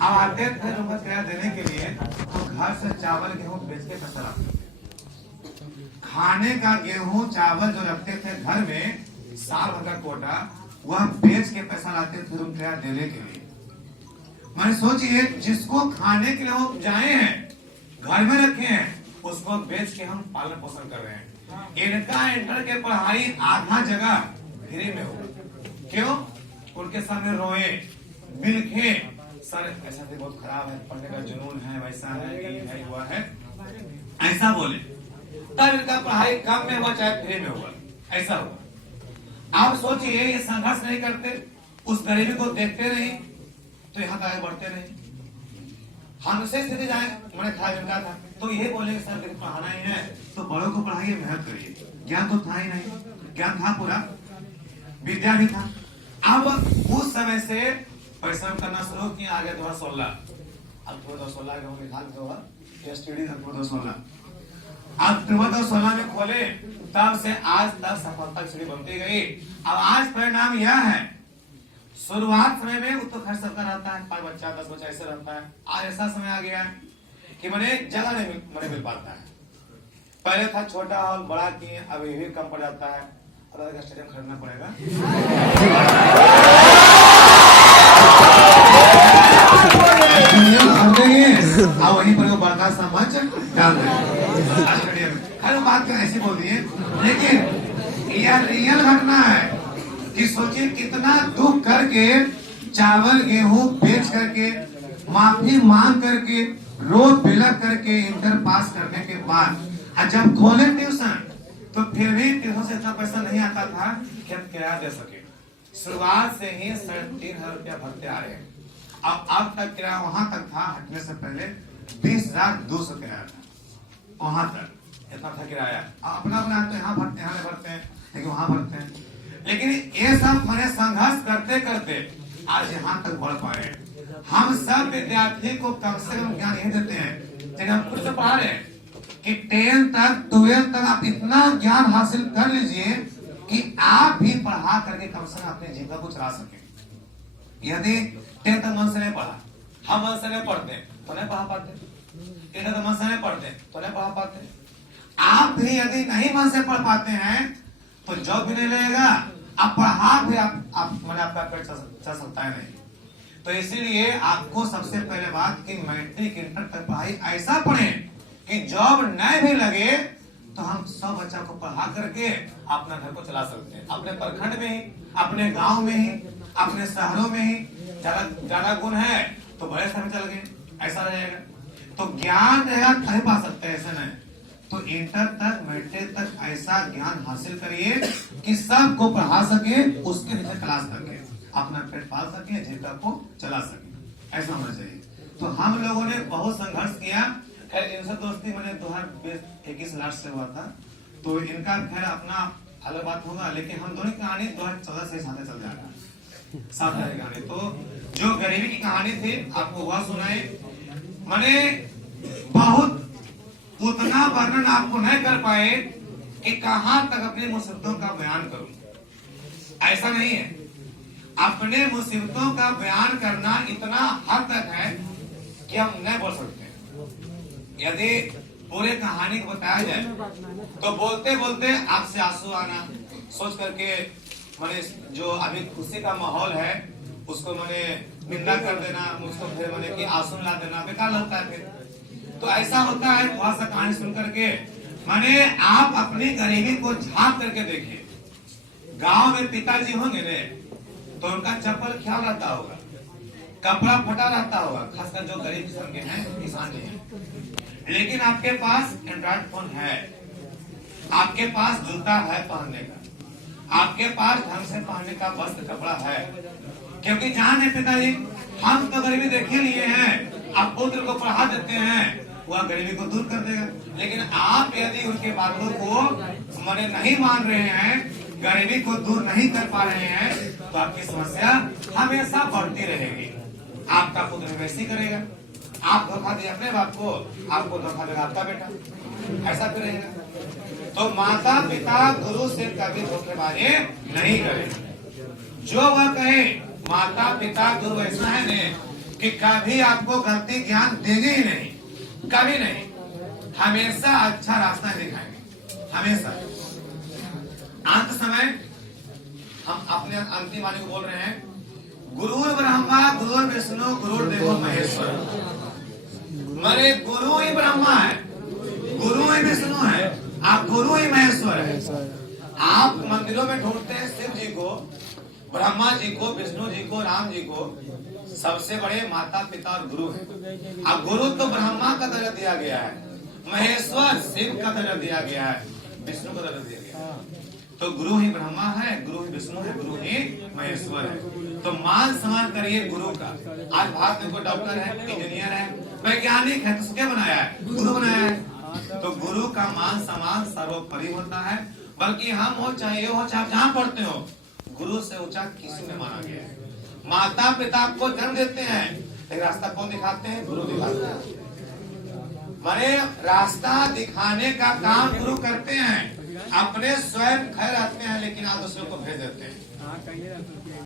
अब आते थे रुपये किराया देने के लिए, तो घर से चावल गेहूं बेच के पैसा लाते थे। खाने का गेहूं चावल जो रखते थे घर में, साल भर का कोटा, वह बेच के पैसा लाते थे रूम किराया देने के लिए। मैंने सोचिए, जिसको खाने के लिए वो जाए हैं, घर में रखे हैं, उसको बेच के हम पालन पोषण कर रहे हैं। इनका इंटर के पढ़ाई आधा जगह फ्री में हो। क्यों? उनके सामने रोए, बिलखे, सर ऐसा तो बहुत खराब है, पढ़ने का जुनून है, वैसा है, ये है, हुआ है, ऐसा बोले, तब इनका पढ़ाई कम में हुआ चाहे फ्री में हुआ, ऐसा हुआ। आप सोचिए, ये संघर्ष नहीं करते, उस गरीबी को देखते नहीं, तो यहाँ आगे बढ़ते नहीं। हमसे स्थिति जाए, मैंने खा जिनका था, तो ये बोले सर पढ़ाना ही है तो बड़ों को पढ़ाइए, मेहनत करिए। ज्ञान तो था ही नहीं, ज्ञान था पूरा, विद्या भी था। अब उस समय से परिश्रम करना शुरू किया। आगे 2016, अब 2016 अब 2016 में खोले, तब से आज तक सफलता की सीढ़ी बनती गई। अब आज परिणाम यह है, शुरुआत समय में तो खर्च सबका रहता है, 5 बच्चा 10 बच्चा ऐसे रहता है। आज ऐसा समय आ गया है कि मैंने जगह नहीं मिल पाता है। पहले था छोटा हॉल, बड़ा किए, अब ये भी कम पड़ जाता है, अब स्टेडियम खरीदना पड़ेगा। अब वहीं पर बड़का समझ डाल स्टेडियम। हर बात को ऐसी बोल दिए, लेकिन यह रियल घटना है कि सोचिए कितना दुख करके, चावल गेहूं बेच करके, माफी मांग करके, रोज बिलक करके इंटर पास करने के बाद जब खोले ट्यूशन, तो फिर भी ट्यूशन से इतना पैसा नहीं आता था कि हम किराया दे सके। शुरुआत से ही 3,500 रुपया भरते आ रहे हैं। अब तक किराया वहां तक था, हटने से पहले 20,200 किराया था, वहां तक इतना था किराया। अपना अपना तो यहाँ भरते हैं, भरते हैं, लेकिन वहां भरते हैं। लेकिन ये सब मैंने संघर्ष करते करते आज यहाँ तक बढ़ पाए। हम सब विद्यार्थी को कम से कम ज्ञान नहीं देते हैं, जिन्हें हम खुद से पढ़ा रहे हैं कि 10 तक 12 तक आप इतना ज्ञान हासिल कर लीजिए कि आप भी पढ़ा करके कम से कम अपने जीवन को चला सके। यदि 10 तक मन से नहीं पढ़ा, हम मन से नहीं पढ़ते तो नहीं पढ़ा पाते, 10 तक मन से नहीं पढ़ते तो नहीं पढ़ा पाते। आप भी यदि नहीं मन से पढ़ पाते हैं तो जॉब भी नहीं लगेगा, आप पढ़ा भी मैंने आपका पेट चल सकता है नहीं। तो इसीलिए आपको सबसे पहले बात कि मैट्रिक इंटर तक पढ़ाई ऐसा पढ़ें कि जॉब नहीं भी लगे तो हम सब बच्चा को पढ़ा करके अपना घर को चला सकते हैं। अपने प्रखंड में ही, अपने गांव में ही, अपने शहरों में ही ज्यादा गुण है तो बड़े शहर में चल गए, ऐसा रहेगा। तो ज्ञान रहेगा तभी पा सकते हैं, ऐसा नहीं। तो इंटर तक, मैट्रिक तक ऐसा ज्ञान हासिल करिए कि सबको पढ़ा सके, उसके नीचे क्लास करके अपना पेट पाल सके, जीविका को चला सके, ऐसा होना चाहिए। तो हम लोगों ने बहुत संघर्ष किया। खैर इनसे दोस्ती मैंने 2021 लास्ट से हुआ था, तो इनका खैर अपना अलग बात होगा, लेकिन हम दोनों की कहानी 2014 से साथ चल जाएगा, साथ रहेगा। तो जो गरीबी की कहानी थी आपको वह सुनाए। मैंने बहुत उतना वर्णन आपको नहीं कर पाए कि कहां तक अपनी मुसीबतों का बयान करूं, ऐसा नहीं है। अपने मुसीबतों का बयान करना इतना हद तक है कि हम नहीं बोल सकते। यदि पूरे कहानी को बताया जाए तो बोलते बोलते आपसे आंसू आना, सोच करके मैंने जो अभी खुशी का माहौल है उसको मैंने निंदा कर देना, मुझको फिर मैंने कि आंसू ला देना, बेकार लगता है फिर। तो ऐसा होता है, थोड़ा सा कहानी सुन करके मैंने आप अपनी गरीबी को झांक करके देखिए। गांव में पिताजी होंगे ने तो उनका चप्पल ख्याल रहता होगा, कपड़ा फटा रहता होगा, खासकर जो गरीब किस्म के हैं, किसान जी हैं। लेकिन आपके पास एंड्रॉइड फोन है, आपके पास जूता है पहनने का, आपके पास ढंग से पहनने का वस्त्र कपड़ा है, क्योंकि जान है पिताजी हम तो गरीबी देखे लिए हैं, आप पुत्र को पढ़ा देते हैं, वह गरीबी को दूर कर देगा। लेकिन आप यदि उनके बातों को मैंने नहीं मान रहे हैं, गरीबी को दूर नहीं कर पा रहे हैं, तो आपकी समस्या हमेशा बढ़ती रहेगी। आपका पुत्र वैसी करेगा, आप धोखा दिए अपने बाप को, आपको धोखा देगा आपका बेटा, ऐसा करेगा। तो माता पिता गुरु से कभी धोखेबाजी नहीं करेगा। जो वह कहे माता पिता गुरु ऐसा है ने कि कभी आपको गलती ज्ञान देंगे ही नहीं, कभी नहीं, हमेशा अच्छा रास्ता दिखाएंगे, हमेशा। अंत समय हम अपने अंतिम वाणी को बोल रहे हैं, गुरुर ब्रह्मा गुरुर विष्णु गुरुर देवो महेश्वर। माने गुरु ही ब्रह्मा है, गुरु ही विष्णु है, आप गुरु ही महेश्वर है। आप मंदिरों में ढूंढते हैं शिव जी को, ब्रह्मा जी को, विष्णु जी को, राम जी को, सबसे बड़े माता पिता और गुरु है। अब गुरु तो ब्रह्मा का दर्जा दिया गया है, महेश्वर शिव का दर्जा दिया गया है, विष्णु का दर्जा दिया गया है। तो गुरु ही ब्रह्मा है, गुरु ही विष्णु है, गुरु ही महेश्वर है। तो मान सम्मान करिए गुरु का। आज भारत में कोई डॉक्टर है, इंजीनियर है, वैज्ञानिक है, तो उसके बनाया है, गुरु बनाया है। तो गुरु का मान सम्मान सर्वोपरि होता है। बल्कि हम हो चाहे हो चाहे आप जहाँ पढ़ते हो, गुरु से ऊंचा किसी ने माना गया है। माता पिता आपको जन्म देते हैं, लेकिन रास्ता कौन दिखाते हैं? गुरु दिखाते हैं। माने रास्ता दिखाने का काम गुरु करते हैं, अपने स्वयं खैर रहते हैं, लेकिन आप दूसरों को भेज देते हैं।